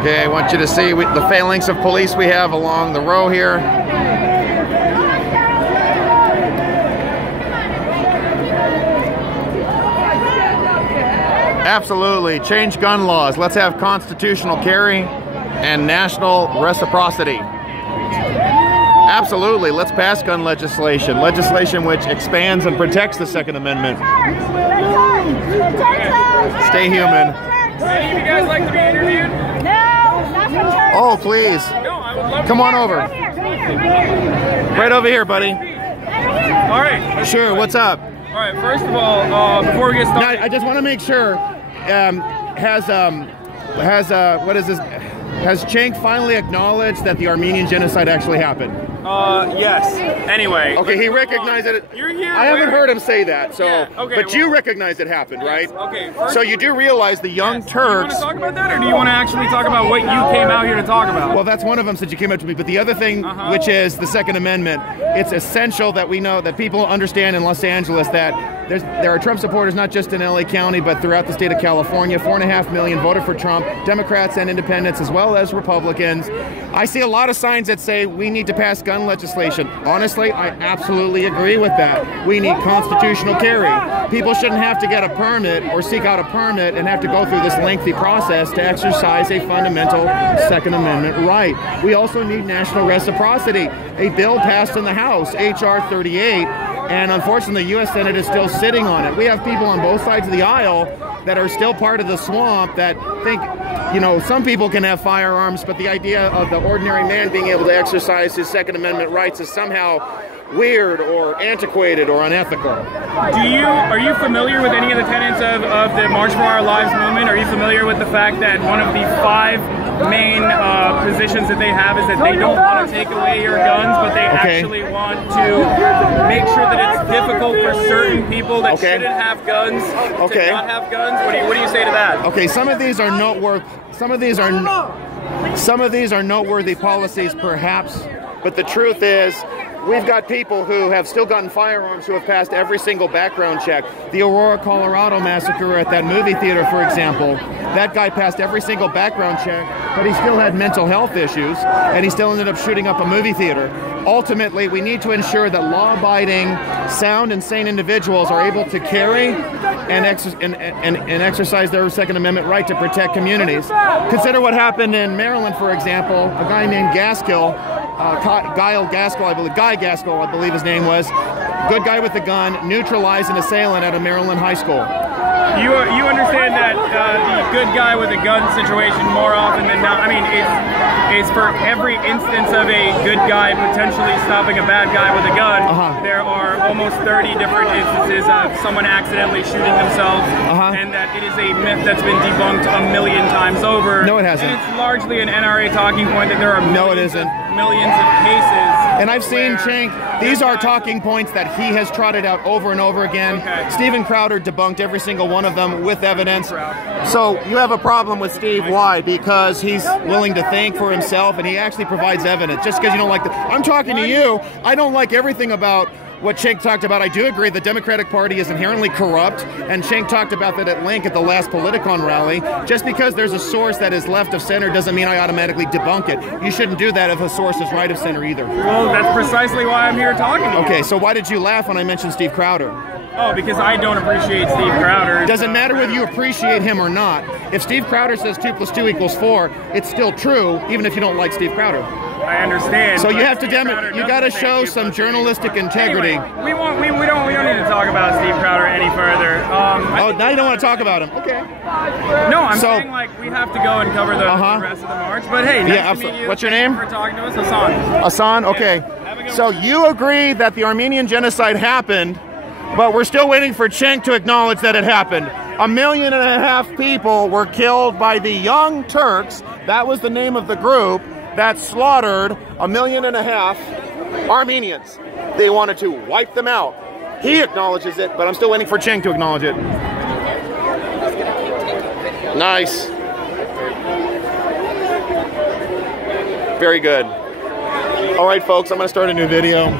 Okay, I want you to see the phalanx of police we have along the row here. Absolutely, change gun laws. Let's have constitutional carry and national reciprocity. Absolutely, let's pass gun legislation. Legislation which expands and protects the Second Amendment. Stay human. Any of you guys like to be interviewed? Oh, please. No, I would love to. Come on over. Right over here, buddy. All right. Sure, what's up? All right, first of all, before we get started... Now, I just want to make sure, has Cenk finally acknowledged that the Armenian genocide actually happened? Yes. Anyway. Okay, he recognized it. You're here. I haven't heard him say that, so. Yeah, okay, but well, you recognize it happened, right? Okay. So you do realize the Young Turks. Do you want to talk about that, or do you want to actually talk about what you came out here to talk about? Well, that's one of them since you came up to me. But the other thing, which is the Second Amendment, it's essential that we know, that people understand in Los Angeles that there are Trump supporters not just in LA County, but throughout the state of California. 4.5 million voted for Trump, Democrats and independents, as well as Republicans. I see a lot of signs that say we need to pass gun legislation. Honestly, I absolutely agree with that. We need constitutional carry. People shouldn't have to get a permit or seek out a permit and have to go through this lengthy process to exercise a fundamental Second Amendment right. We also need national reciprocity. A bill passed in the House, H.R. 38, and unfortunately the U.S. Senate is still sitting on it. We have people on both sides of the aisle that are still part of the swamp that think, you know, some people can have firearms, but the idea of the ordinary man being able to exercise his Second Amendment rights is somehow weird or antiquated or unethical. Are you familiar with any of the tenets of the March for Our Lives movement? Are you familiar with the fact that one of the 5 main positions that they have is that they don't want to take away your guns, but they actually want to make sure that it's difficult for certain people that shouldn't have guns to not have guns? What do you say to that? Okay, some of these are noteworthy. Some of these are noteworthy policies, perhaps, but the truth is, we've got people who have still gotten firearms who have passed every single background check. The Aurora, Colorado massacre at that movie theater, for example, that guy passed every single background check, but he still had mental health issues, and he still ended up shooting up a movie theater. Ultimately, we need to ensure that law-abiding, sound and sane individuals are able to carry and exercise their Second Amendment right to protect communities. Consider what happened in Maryland, for example. A guy named Gaskill, Guy Gaskill, I believe his name was, good guy with a gun, neutralized an assailant at a Maryland high school. You understand that the good guy with a gun situation more often than not, I mean, it's for every instance of a good guy potentially stopping a bad guy with a gun, there are almost 30 different instances of someone accidentally shooting themselves, and that it is a myth that's been debunked a million times over. No, it hasn't. And it's largely an NRA talking point that there are millions of cases. And I've seen Cenk, these are talking points that he has trotted out over and over again. Steven Crowder debunked every single one of them with evidence. So you have a problem with Steve. Why? Because he's willing to think for himself and he actually provides evidence. Just because you don't like I'm talking to you, I don't like everything about what Cenk talked about. I do agree the Democratic Party is inherently corrupt, and Cenk talked about that at length at the last Politicon rally. Just because there's a source that is left of center doesn't mean I automatically debunk it. You shouldn't do that if a source is right of center either. Well, that's precisely why I'm here talking to you. Okay, so why did you laugh when I mentioned Steve Crowder? Oh, because I don't appreciate Steve Crowder. Doesn't matter whether you appreciate him or not. If Steve Crowder says 2 + 2 = 4, it's still true, even if you don't like Steve Crowder. I understand. So you have to you got to show some journalistic integrity. Anyway, we don't need to talk about Steve Crowder any further. Now you don't want to talk about him. Okay. No, I'm saying like we have to go and cover the rest of the march. But hey, nice to meet you. What's your name? Thanks for talking to us, Hassan. Hassan. Okay. Yeah. So you agree that the Armenian genocide happened, but we're still waiting for Cenk to acknowledge that it happened. 1.5 million people were killed by the Young Turks. That was the name of the group that slaughtered 1.5 million Armenians. They wanted to wipe them out. He acknowledges it, but I'm still waiting for Cenk to acknowledge it. Nice. Very good. All right, folks, I'm going to start a new video.